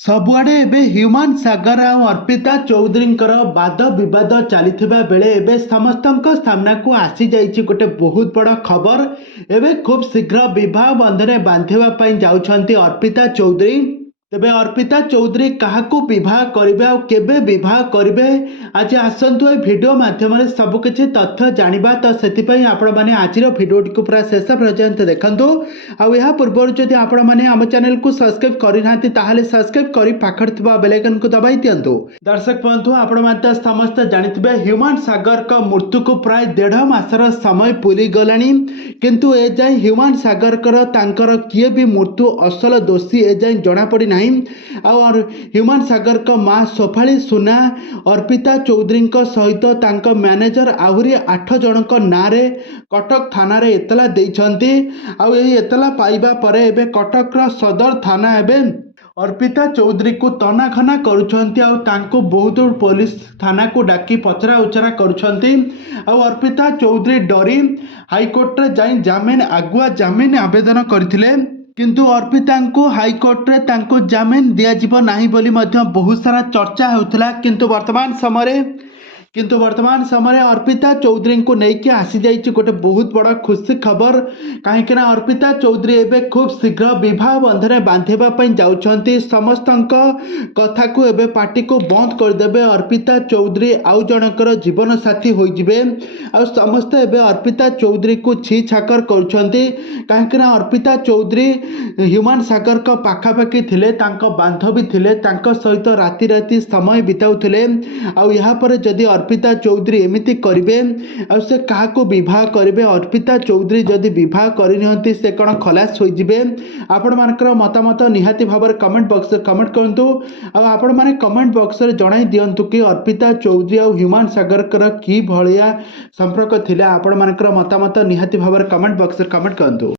सबुआडे एबे ह्यूमान सागर और अर्पिता चौधरी वाद विवाद चली बेले एबे समस्तक सामना को आसी जाइए गोटे बहुत बड़ खबर। एबे खूब शीघ्र विवाह बंधन बांधवाई जाउछंती अर्पिता चौधरी। तेबे अर्पिता चौधरी काहाकू विवाह करिवे आ केबे विवाह करिवे आज आसंतु ए वीडियो माध्यम सबकिछि तथ्य जानिबा। तो सेतिपई आपण माने आजिर वीडियो को पूरा शेष पर्यंत देखंतु। आ या पूर्व जदि आपण माने हम चैनल को सब्सक्राइब करि नांती ताहाले सब्सक्राइब करि पाखर थिबा बेल आइकन को दबाई दियंतु। दर्शक बंधु आपण माने समस्त जानिथिबे ह्यूमान सागर का मृत्यु को प्राय 1.5 मासर समय पुली गलानी, किंतु ए जाय ह्यूमान सागर तांकर किए भी मृत्यु असल दोषी ए जाय जणा पड़ी नहीं। और ह्यूमान सागर का मां सोफाली सुना अर्पिता चौधरी सहित तांका मैनेजर आहरी 8 जन नारे कटक थाना रे एतला देइछंती। आउ एही एतला पाइबा परे एबे कटक सदर थाना एबे अर्पिता चौधरी को तनाखना करुछंती। आउ तांको बहुत पुलिस थाना को डाकी पचरा उचरा करुछंती। आउ अर्पिता चौधरी डरी हाईकोर्ट रे जाई जामिन आगुआ जामिन आवेदन करथिले, किंतु अर्पिता को हाईकोर्ट रे तांको जामिन दिया जीव नाही बोली मध्य बहुत सारा चर्चा होउथला। किंतु वर्तमान समय अर्पिता चौधरी को लेकिन आसी जाइए गोटे बहुत बड़ा खुशी खबर। कहीं अर्पिता चौधरी एवं खूब शीघ्र विवाह बंधन बांधवाई जाउछंती। समस्त कथा को एवं पार्टी को बंद करदे। अर्पिता चौधरी आउ जनकर जीवन साथी होइजिबे। आ समस्त एवं अर्पिता चौधरी को छी छाकर करुछंती। कहीं अर्पिता चौधरी ह्यूमान सागर का पाखापाखि थिले, तांको बांधवी थिले, तांको सहित राति राति समय बिताउथिले। आ यहाँ पर जदि अर्पिता चौधरी एमिति करिवे आ से काहाको विवाह करिवे, अर्पिता चौधरी जदि विवाह करिनियंती से कौन खलास हो जिवे। आपण मानकर मतामत निहाती भाव कमेंट बॉक्स कमेंट करंतु। आ आपण माने कमेंट बॉक्स रे जणाई दियंतु कि अर्पिता चौधरी और ह्यूमान सागर की भलिया संपर्क थिला। आपण मानकर मतामत निहाती भाव कमेंट बॉक्स रे कमेंट करंतु।